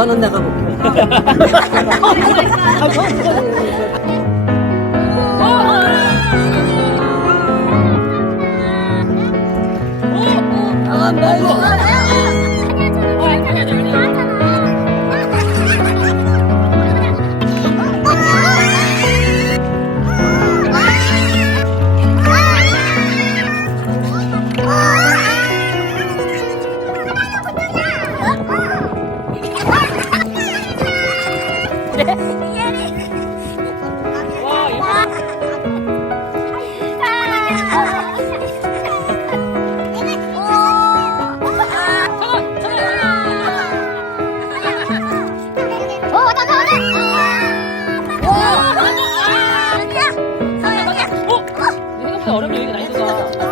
나는 내가 볼게. 생각 보다 어렵네 여기 난이도가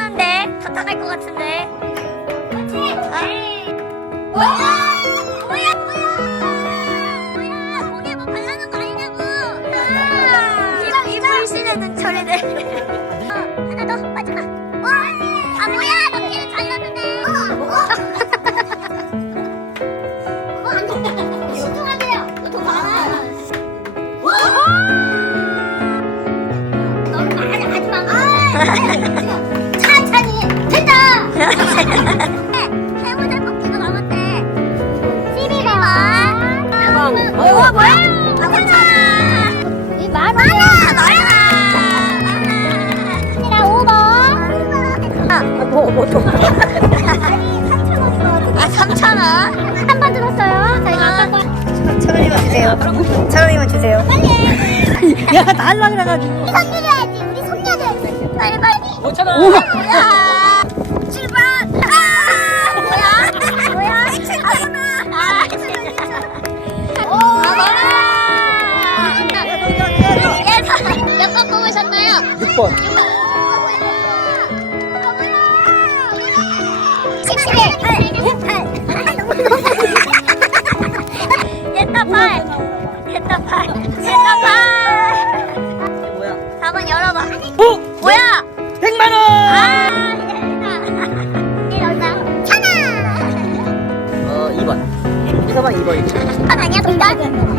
아 불안한데 더 타갈 것 같은데. 아. 뭐야? 뭐야? 뭐야? 뭐야? 목에 뭐 발라놓은 거 아니냐고? 이랑 이불 씨는 저리네. 하나 더 마지막. 와! 아 뭐야? 차원이만 주세요. 빨리. 야, 달라 그래가지고. 우리 손녀 해야지. 우리 손녀 해야지. 빨리 빨리. 5천 원. 야. 출발. 아, 뭐야? 뭐야? 아구나. 아, 아 오, 봐라. 몇번 뽑으셨나요? 6번. 6번. 11. 오! 뭐야? 100만 원! 아, 이런다. 천원. 어, 2번. 이서방 2번이지. 천 아니야 동전?